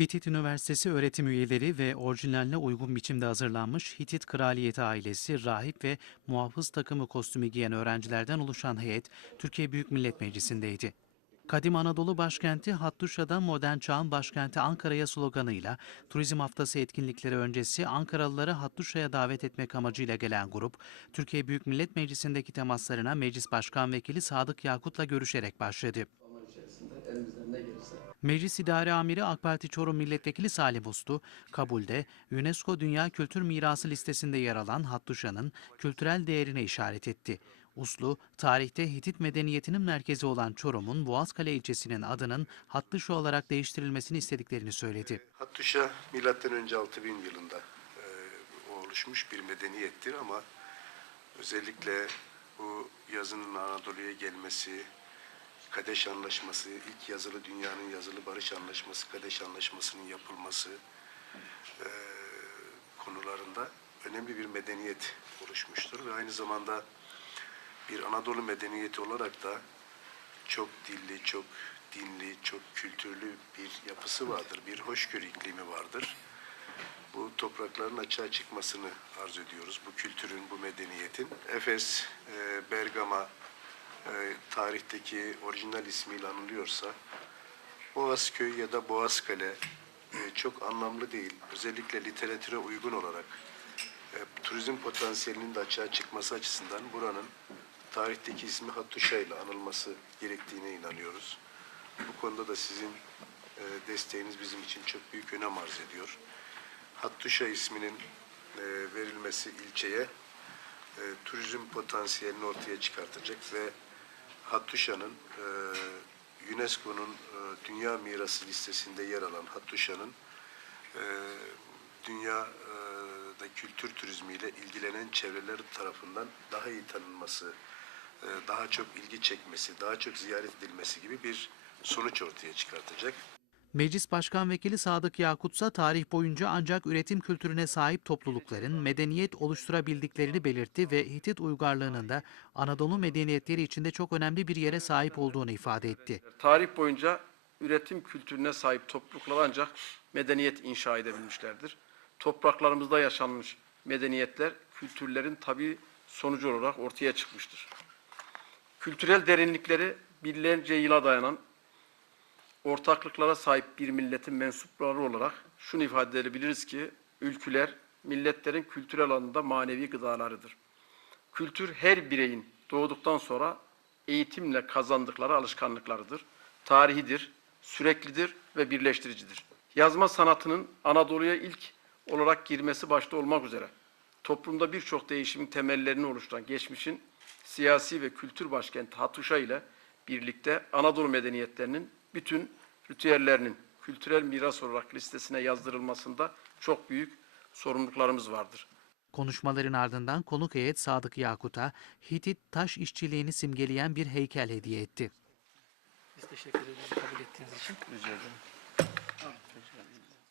Hitit Üniversitesi öğretim üyeleri ve orijinaline uygun biçimde hazırlanmış Hitit Kraliyeti ailesi, rahip ve muhafız takımı kostümü giyen öğrencilerden oluşan heyet Türkiye Büyük Millet Meclisi'ndeydi. Kadim Anadolu başkenti Hattuşa'da modern çağın başkenti Ankara'ya sloganıyla Turizm Haftası etkinlikleri öncesi Ankaralıları Hattuşa'ya davet etmek amacıyla gelen grup, Türkiye Büyük Millet Meclisi'ndeki temaslarına Meclis Başkan Vekili Sadık Yakut'la görüşerek başladı. Elimizden ne gelirse Meclis İdare Amiri AK Parti Çorum Milletvekili Salim Uslu, kabulde UNESCO Dünya Kültür Mirası listesinde yer alan Hattuşa'nın kültürel değerine işaret etti. Uslu, tarihte Hitit medeniyetinin merkezi olan Çorum'un Boğazkale ilçesinin adının Hattuşa olarak değiştirilmesini istediklerini söyledi. Hattuşa milattan önce 6000 yılında e, oluşmuş bir medeniyettir ama özellikle bu yazının Anadolu'ya gelmesi, Kadeş Anlaşması, ilk yazılı dünyanın yazılı barış anlaşması, Kadeş Anlaşması'nın yapılması e, konularında önemli bir medeniyet oluşmuştur ve aynı zamanda bir Anadolu medeniyeti olarak da çok dilli, çok dinli, çok kültürlü bir yapısı vardır. Bir hoşgörü iklimi vardır. Bu toprakların açığa çıkmasını arzu ediyoruz. Bu kültürün, bu medeniyetin. Efes, e, Bergama e, tarihteki orijinal ismiyle anılıyorsa Boğazköy ya da Boğazkale e, çok anlamlı değil. Özellikle literatüre uygun olarak e, turizm potansiyelinin de açığa çıkması açısından buranın tarihteki ismi Hattuşa ile anılması gerektiğine inanıyoruz. Bu konuda da sizin e, desteğiniz bizim için çok büyük önem arz ediyor. Hattuşa isminin e, verilmesi ilçeye e, turizm potansiyelini ortaya çıkartacak ve Hattuşa'nın e, UNESCO'nun e, Dünya Mirası listesinde yer alan Hattuşa'nın e, dünyada kültür turizmiyle ilgilenen çevreler tarafından daha iyi tanınması, e, daha çok ilgi çekmesi, daha çok ziyaret edilmesi gibi bir sonuç ortaya çıkartacak. Meclis Başkan Vekili Sadık Yakut ise tarih boyunca ancak üretim kültürüne sahip toplulukların medeniyet oluşturabildiklerini belirtti ve Hitit uygarlığının da Anadolu medeniyetleri içinde çok önemli bir yere sahip olduğunu ifade etti. tarih boyunca üretim kültürüne sahip topluluklar ancak medeniyet inşa edebilmişlerdir. Topraklarımızda yaşanmış medeniyetler kültürlerin tabi sonucu olarak ortaya çıkmıştır. Kültürel derinlikleri binlerce yıla dayanan ortaklıklara sahip bir milletin mensupları olarak şunu ifade edebiliriz ki ülküler milletlerin kültürel alanında manevi gıdalarıdır. Kültür her bireyin doğduktan sonra eğitimle kazandıkları alışkanlıklarıdır. Tarihidir, süreklidir ve birleştiricidir. Yazma sanatının Anadolu'ya ilk olarak girmesi başta olmak üzere toplumda birçok değişimin temellerini oluşturan geçmişin siyasi ve kültür başkenti Hatuşa ile birlikte Anadolu medeniyetlerinin bütün ritüellerinin kültürel miras olarak listesine yazdırılmasında çok büyük sorumluluklarımız vardır. Konuşmaların ardından konuk heyet Sadık Yakut'a Hitit taş işçiliğini simgeleyen bir heykel hediye etti. Biz teşekkür ederiz kabul ettiğiniz için. Rica ederim. Rica ederim.